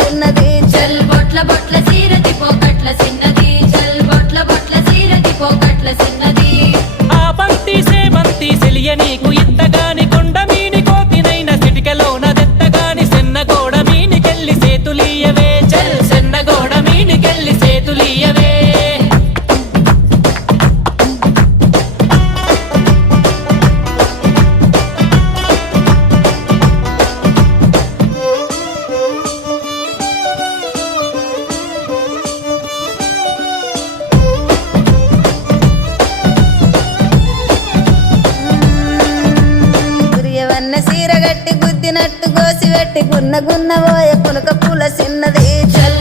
చిన్నది చల్ బొట్ల బొట్ల సీరది పోకట్ల చిన్నది చల్ బొట్ల బొట్ల సీరది పోకట్ల చిన్నది ఆ బంతి సేమంతి సెలియ నీకు ఇత్తగాని కొండ మీని కోతినైన సిటికలోన దెత్తగాని సెన్నగోడ మీనికెళ్ళి సేతులీయవే చల్ సెన్నగోడ మీనికెళ్ళి సేతులీయవే గురియవన్న సీర గట్టి గుద్దినట్టు గోసి పెట్టి గున్న గున్న పోయ పులక పూల చిన్నది చల్